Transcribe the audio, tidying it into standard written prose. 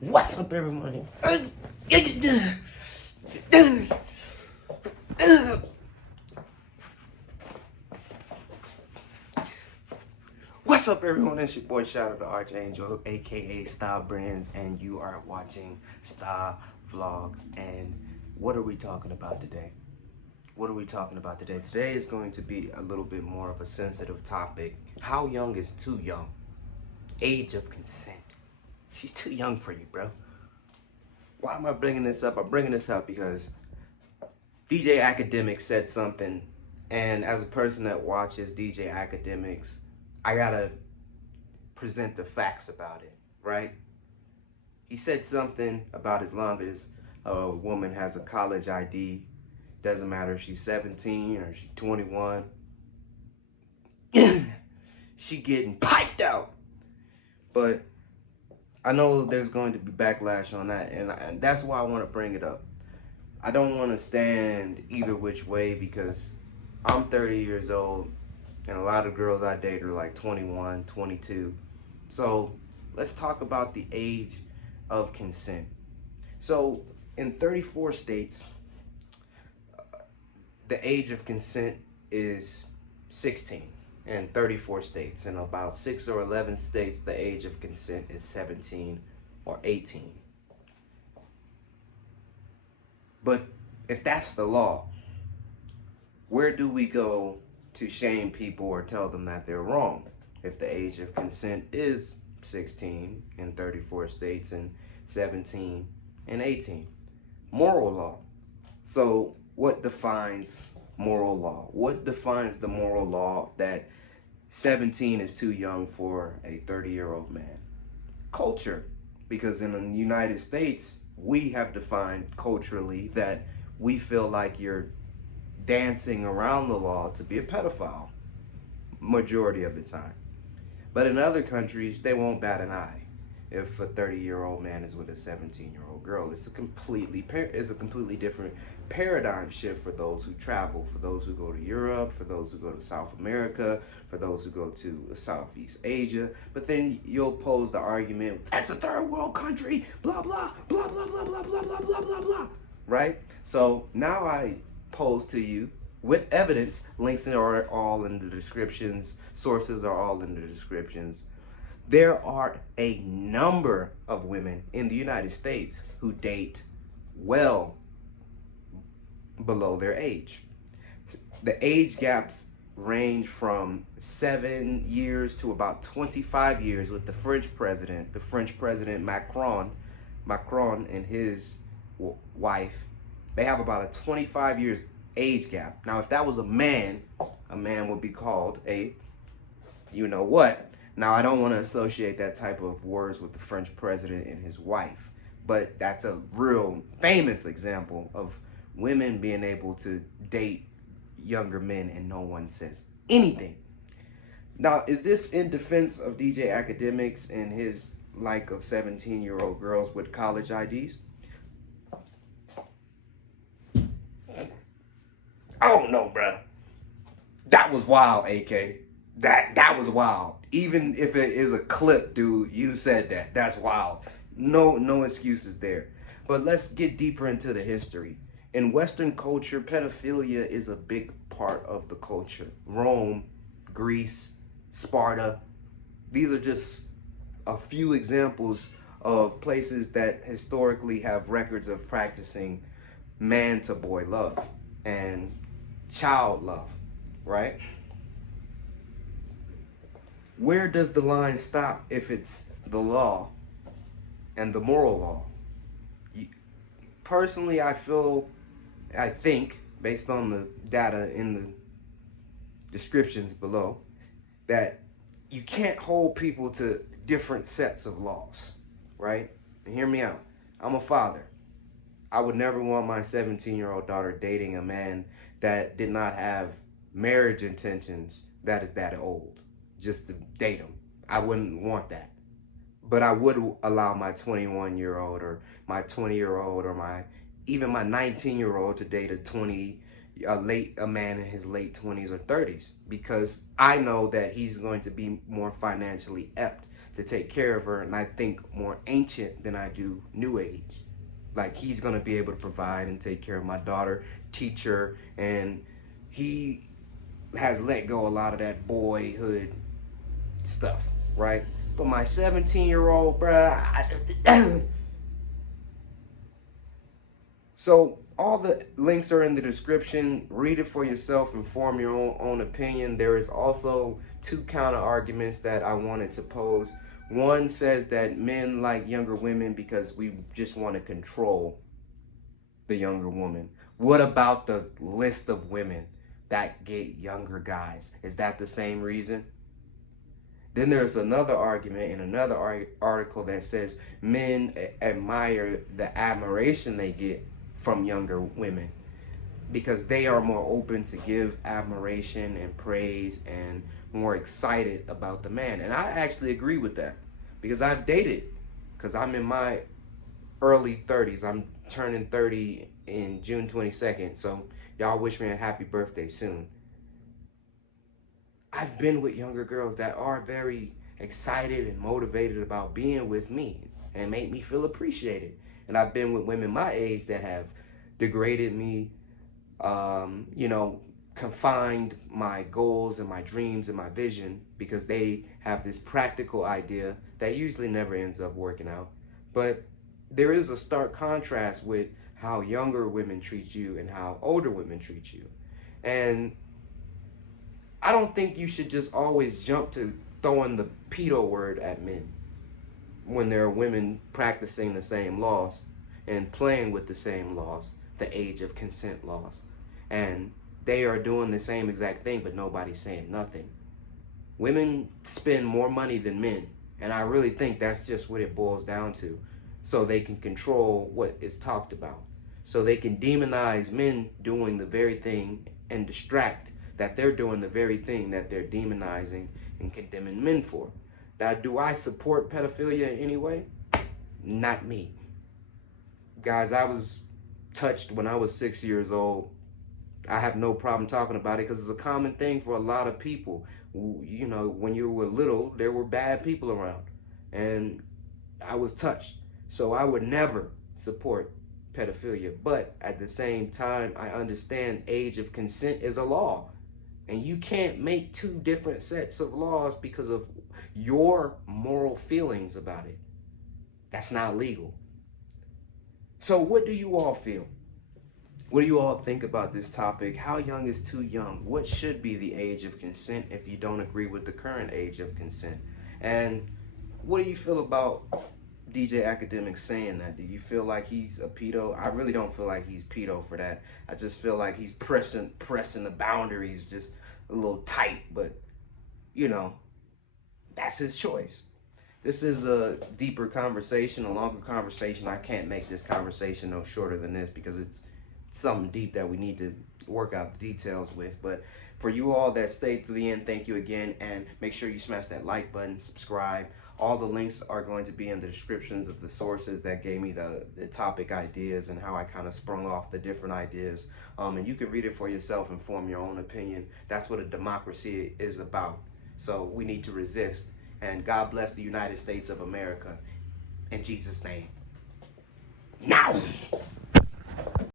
What's up, everyone? What's up, everyone? It's your boy, Shout Out to Archangel, aka Style Brands, and you are watching Style Vlogs. And what are we talking about today? Today is going to be a little bit more of a sensitive topic. How young is too young? Age of consent. She's too young for you, bro. Why am I bringing this up? I'm bringing this up because DJ Akademiks said something, and as a person that watches DJ Akademiks, I gotta present the facts about it, right? He said something about as long as a woman has a college ID, doesn't matter if she's 17 or she's 21, she getting piped out. But I know there's going to be backlash on that, and that's why I want to bring it up. I don't want to stand either which way because I'm 30 years old, and a lot of girls I date are like 21, 22. So let's talk about the age of consent. So in 34 states, the age of consent is 16. In 34 states, in about 6 or 11 states, the age of consent is 17 or 18. But if that's the law, where do we go to shame people or tell them that they're wrong if the age of consent is 16 in 34 states and 17 and 18? Moral law. So what defines moral law? What defines the moral law that 17 is too young for a 30-year-old man? Culture. Because in the United States, we have defined culturally that we feel like you're dancing around the law to be a pedophile majority of the time. But in other countries, they won't bat an eye if a 30-year-old man is with a 17-year-old girl. It's a completely different paradigm shift for those who travel, for those who go to Europe, for those who go to South America, for those who go to Southeast Asia. But then you'll pose the argument, that's a third world country, blah, blah, blah, blah, blah, blah, blah, blah, blah, blah, blah. Right? So now I pose to you with evidence, links are all in the descriptions, sources are all in the descriptions. There are a number of women in the United States who date well below their age. The age gaps range from 7 years to about 25 years with the French president Macron and his wife. They have about a 25 years age gap. Now, if that was a man would be called a you know what. Now, I don't want to associate that type of words with the French president and his wife, but that's a real famous example of women being able to date younger men and no one says anything. Now, is this in defense of DJ Akademiks and his like of 17-year-old girls with college IDs? I don't know, bruh. That was wild, AK. That was wild. Even if it is a clip, dude, you said that. That's wild. No excuses there. But let's get deeper into the history. In Western culture, pedophilia is a big part of the culture. Rome, Greece, Sparta. These are just a few examples of places that historically have records of practicing man-to-boy love and child love, right? Where does the line stop if it's the law and the moral law? Personally, I think, based on the data in the descriptions below, that you can't hold people to different sets of laws, right? And hear me out. I'm a father. I would never want my 17-year-old daughter dating a man that did not have marriage intentions that is that old, just to date him. I wouldn't want that. But I would allow my 21-year-old or my 20-year-old or even my 19-year-old to date a man in his late 20s or 30s, because I know that he's going to be more financially apt to take care of her, and I think more ancient than I do new age. Like, he's gonna be able to provide and take care of my daughter, teach her, and he has let go a lot of that boyhood stuff, right? But my 17-year-old, bruh, so all the links are in the description. Read it for yourself and form your own opinion. There is also two counter arguments that I wanted to pose. One says that men like younger women because we just want to control the younger woman. What about the list of women that get younger guys? Is that the same reason? Then there's another argument in another article that says men admire the admiration they get from younger women because they are more open to give admiration and praise and more excited about the man. And I actually agree with that because I've dated, because I'm in my early 30s. I'm turning 30 in June 22nd, so y'all wish me a happy birthday soon. I've been with younger girls that are very excited and motivated about being with me and make me feel appreciated. And I've been with women my age that have degraded me, confined my goals and my dreams and my vision because they have this practical idea that usually never ends up working out. But there is a stark contrast with how younger women treat you and how older women treat you. And I don't think you should just always jump to throwing the pedo word at men when there are women practicing the same laws and playing with the same laws, the age of consent laws. And they are doing the same exact thing, but nobody's saying nothing. Women spend more money than men, and I really think that's just what it boils down to. So they can control what is talked about. So they can demonize men doing the very thing and distract that they're doing the very thing that they're demonizing and condemning men for. Now, do I support pedophilia in any way? Not me. Guys, I was touched when I was 6 years old. I have no problem talking about it because it's a common thing for a lot of people. You know, when you were little, there were bad people around, and I was touched. So I would never support pedophilia. But at the same time, I understand age of consent is a law. And you can't make two different sets of laws because of your moral feelings about it. That's not legal. So what do you all feel? What do you all think about this topic? How young is too young? What should be the age of consent if you don't agree with the current age of consent? And what do you feel about DJ Akademiks saying that? Do you feel like he's a pedo? I really don't feel like he's pedo for that. I just feel like he's pressing the boundaries just a little tight, but that's his choice. This is a deeper conversation, a longer conversation. I can't make this conversation no shorter than this because it's something deep that we need to work out the details with. But for you all that stayed through the end, thank you again, and make sure you smash that like button, subscribe. All the links are going to be in the descriptions of the sources that gave me the topic ideas and how I kind of sprung off the different ideas. And you can read it for yourself and form your own opinion. That's what a democracy is about. So we need to resist. And God bless the United States of America. In Jesus' name. Now!